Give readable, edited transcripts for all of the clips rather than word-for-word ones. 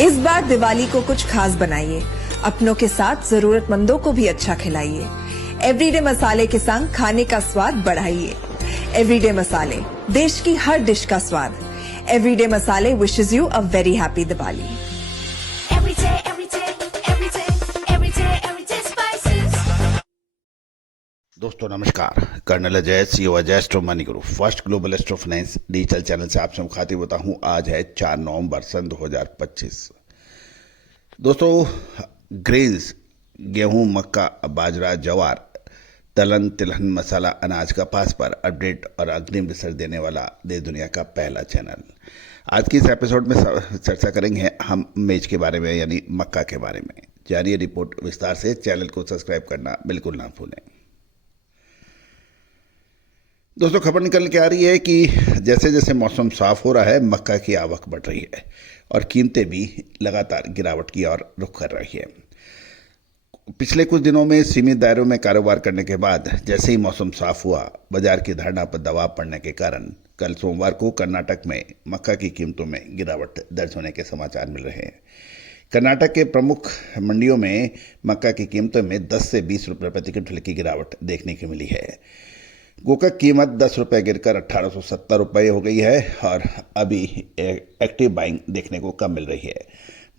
इस बार दिवाली को कुछ खास बनाइए, अपनों के साथ जरूरतमंदों को भी अच्छा खिलाइए। एवरीडे मसाले के संग खाने का स्वाद बढ़ाइए। एवरीडे मसाले, देश की हर डिश का स्वाद। एवरीडे मसाले wishes you a very happy Diwali. दोस्तों नमस्कार। Colonel Ajay, CEO Ajay astro money guru, first global astro finance digital channel से आपसे मुखातिब होता हूं। आज है 4 नवंबर सन 2025। दोस्तों, ग्रेन्स, गेहूं, मक्का, बाजरा, जवार, दलहन, तिलहन, मसाला, अनाज, कपास पर अपडेट और अग्रिम रिसर्च देने वाला देश दुनिया का पहला चैनल। आज की इस एपिसोड में चर्चा करेंगे हम मेज के बारे में, यानी मक्का के बारे में। जानिए रिपोर्ट विस्तार से। चैनल को सब्सक्राइब करना बिल्कुल ना भूलें। दोस्तों, खबर निकल के आ रही है कि जैसे जैसे मौसम साफ हो रहा है, मक्का की आवक बढ़ रही है और कीमतें भी लगातार गिरावट की ओर रुख कर रही है। पिछले कुछ दिनों में सीमित दायरों में कारोबार करने के बाद जैसे ही मौसम साफ हुआ, बाजार की धारणा पर दबाव पड़ने के कारण कल सोमवार को कर्नाटक में मक्का की कीमतों में गिरावट दर्ज होने के समाचार मिल रहे हैं। कर्नाटक के प्रमुख मंडियों में मक्का की कीमतों में 10 से 20 रुपये प्रति क्विंटल की गिरावट देखने को मिली है। गोकक कीमत 10 रुपये गिरकर 1870 रुपये हो गई है और अभी एक्टिव बाइंग देखने को कम मिल रही है।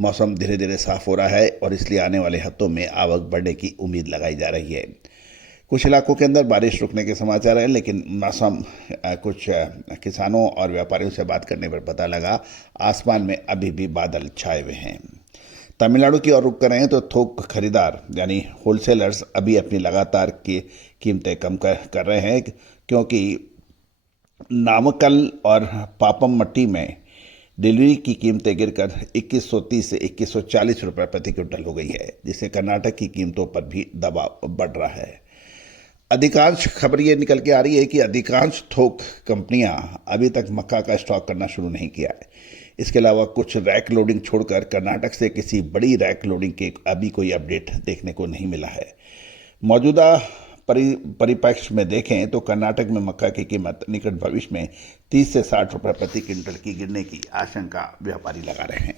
मौसम धीरे धीरे साफ हो रहा है और इसलिए आने वाले हफ्तों में आवक बढ़ने की उम्मीद लगाई जा रही है। कुछ इलाकों के अंदर बारिश रुकने के समाचार हैं, लेकिन मौसम कुछ किसानों और व्यापारियों से बात करने पर पता लगा आसमान में अभी भी बादल छाए हुए हैं। तमिलनाडु की ओर रुख करें तो थोक खरीदार यानी होलसेलर्स अभी अपनी लगातार की कीमतें कम कर रहे हैं, क्योंकि नामक्कल और पापमट्टी में डिलीवरी की कीमतें गिरकर 2130 से 2140 रुपये प्रति क्विंटल हो गई है, जिससे कर्नाटक की कीमतों पर भी दबाव बढ़ रहा है। अधिकांश खबर ये निकल के आ रही है कि अधिकांश थोक कंपनियां अभी तक मक्का का स्टॉक करना शुरू नहीं किया है। इसके अलावा कुछ रैक लोडिंग छोड़कर कर्नाटक से किसी बड़ी रैक लोडिंग के अभी कोई अपडेट देखने को नहीं मिला है। मौजूदा परिप्रेक्ष्य में देखें तो कर्नाटक में मक्का की कीमत निकट भविष्य में 30 से 60 रुपये प्रति क्विंटल की गिरने की आशंका व्यापारी लगा रहे हैं।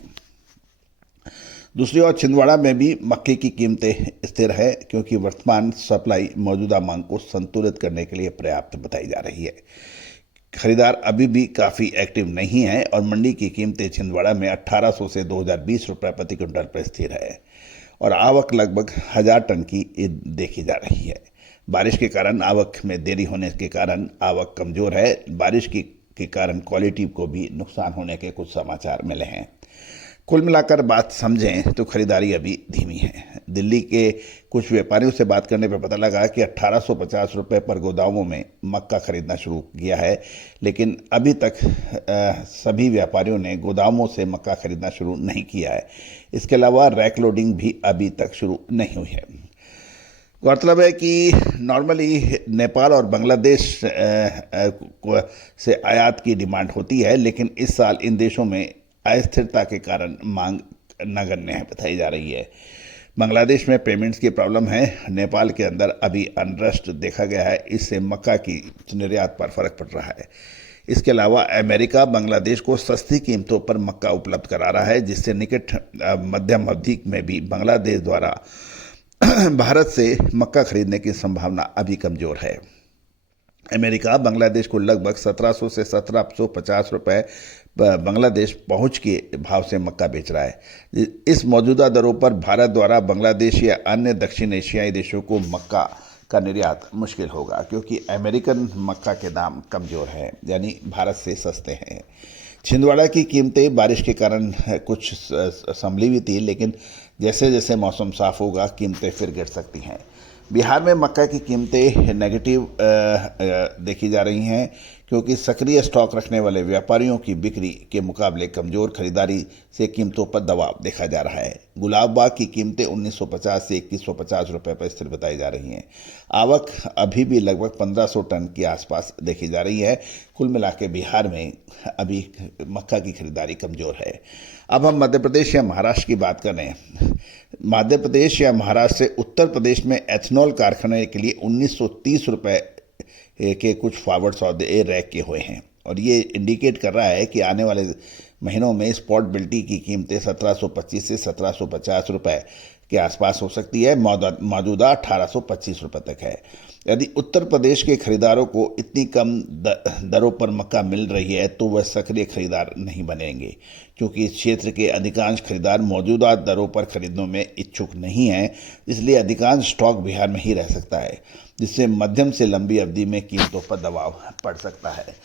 दूसरी ओर छिंदवाड़ा में भी मक्के की कीमतें स्थिर है, क्योंकि वर्तमान सप्लाई मौजूदा मांग को संतुलित करने के लिए पर्याप्त बताई जा रही है। खरीदार अभी भी काफ़ी एक्टिव नहीं है और मंडी की कीमतें छिंदवाड़ा में 1800 से 2020 रुपये प्रति क्विंटल पर स्थिर है और आवक लगभग 1000 टन की देखी जा रही है। बारिश के कारण आवक में देरी होने के कारण आवक कमज़ोर है। बारिश के कारण क्वालिटी को भी नुकसान होने के कुछ समाचार मिले हैं। कुल मिलाकर बात समझें तो खरीदारी अभी धीमी है। दिल्ली के कुछ व्यापारियों से बात करने पर पता लगा कि 1850 रुपये पर गोदामों में मक्का खरीदना शुरू किया है, लेकिन अभी तक सभी व्यापारियों ने गोदामों से मक्का खरीदना शुरू नहीं किया है। इसके अलावा रैक लोडिंग भी अभी तक शुरू नहीं हुई है। गौरतलब है कि नॉर्मली नेपाल और बांग्लादेश से आयात की डिमांड होती है, लेकिन इस साल इन देशों में अस्थिरता के कारण मांग नगण्य बताई जा रही है। बांग्लादेश में पेमेंट्स की प्रॉब्लम है। नेपाल के अंदर अभी अनरेस्ट देखा गया है, इससे मक्का की निर्यात पर फर्क पड़ रहा है। इसके अलावा अमेरिका बांग्लादेश को सस्ती कीमतों पर मक्का उपलब्ध करा रहा है, जिससे निकट मध्यम अवधि में भी बांग्लादेश द्वारा भारत से मक्का खरीदने की संभावना अभी कमज़ोर है। अमेरिका बांग्लादेश को लगभग 1700 से 1750 रुपये बांग्लादेश पहुंच के भाव से मक्का बेच रहा है। इस मौजूदा दरों पर भारत द्वारा बांग्लादेश या अन्य दक्षिण एशियाई देशों को मक्का का निर्यात मुश्किल होगा, क्योंकि अमेरिकन मक्का के दाम कमज़ोर हैं, यानी भारत से सस्ते हैं। छिंदवाड़ा की कीमतें बारिश के कारण कुछ संभली हुई थी, लेकिन जैसे जैसे मौसम साफ होगा कीमतें फिर गिर सकती हैं। बिहार में मक्का की कीमतें नेगेटिव देखी जा रही हैं, क्योंकि सक्रिय स्टॉक रखने वाले व्यापारियों की बिक्री के मुकाबले कमज़ोर खरीदारी से कीमतों पर दबाव देखा जा रहा है। गुलाब बाग की कीमतें 1950 से 2150 रुपये पर स्थिर बताई जा रही हैं। आवक अभी भी लगभग 1500 टन के आसपास देखी जा रही है। कुल मिला के बिहार में अभी मक्का की खरीदारी कमज़ोर है। अब हम मध्य प्रदेश या महाराष्ट्र की बात करें। मध्य प्रदेश या महाराष्ट्र से उत्तर प्रदेश में एथनॉल कारखाने के लिए 1930 रुपये के कुछ फॉरवर्ड सौदे रैक के हुए हैं और ये इंडिकेट कर रहा है कि आने वाले महीनों में स्पॉट बिल्टी की कीमतें 1725 से 1750 रुपए के आसपास हो सकती है, मौजूदा 1825 रुपए तक है। यदि उत्तर प्रदेश के खरीदारों को इतनी कम दरों पर मक्का मिल रही है तो वह सक्रिय खरीदार नहीं बनेंगे, क्योंकि इस क्षेत्र के अधिकांश खरीदार मौजूदा दरों पर खरीदने में इच्छुक नहीं हैं। इसलिए अधिकांश स्टॉक बिहार में ही रह सकता है, जिससे मध्यम से लंबी अवधि में कीमतों पर दबाव पड़ सकता है।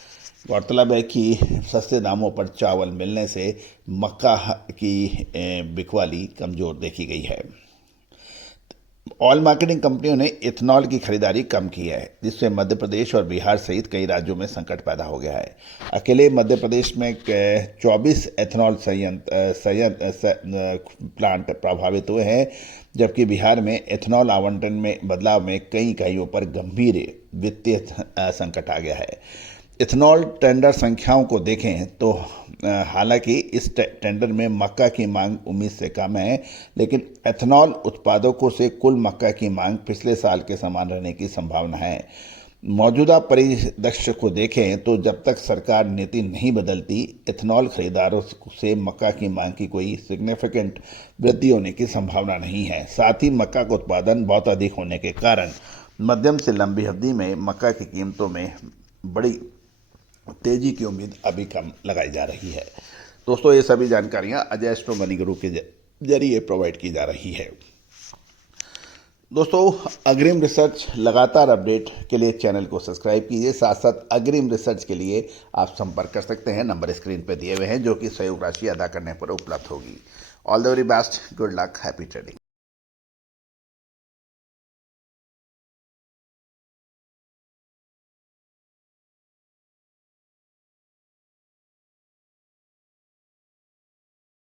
गौरतलब है कि सस्ते दामों पर चावल मिलने से मक्का की बिकवाली कमज़ोर देखी गई है। ऑयल मार्केटिंग कंपनियों ने इथेनॉल की खरीदारी कम की है, जिससे मध्य प्रदेश और बिहार सहित कई राज्यों में संकट पैदा हो गया है। अकेले मध्य प्रदेश में 24 एथेनॉल प्लांट प्रभावित हुए हैं, जबकि बिहार में एथेनॉल आवंटन में बदलाव में कई इकाइयों पर गंभीर वित्तीय संकट आ गया है। इथेनॉल टेंडर संख्याओं को देखें तो हालांकि इस टेंडर में मक्का की मांग उम्मीद से कम है, लेकिन एथेनॉल उत्पादकों से कुल मक्का की मांग पिछले साल के समान रहने की संभावना है। मौजूदा परिदृश्य को देखें तो जब तक सरकार नीति नहीं बदलती, इथेनॉल खरीदारों से मक्का की मांग की कोई सिग्निफिकेंट वृद्धि होने की संभावना नहीं है। साथ ही मक्का का उत्पादन बहुत अधिक होने के कारण मध्यम से लंबी अवधि में मक्का की कीमतों में बड़ी तेजी की उम्मीद अभी कम लगाई जा रही है। दोस्तों, ये सभी जानकारियां अजय एस्ट्रो मनी गुरु के जरिए प्रोवाइड की जा रही है। दोस्तों, अग्रिम रिसर्च लगातार अपडेट के लिए चैनल को सब्सक्राइब कीजिए। साथ साथ अग्रिम रिसर्च के लिए आप संपर्क कर सकते हैं, नंबर स्क्रीन पर दिए हुए हैं, जो कि सहयोग राशि अदा करने पर उपलब्ध होगी। All the very best, good luck, happy trading.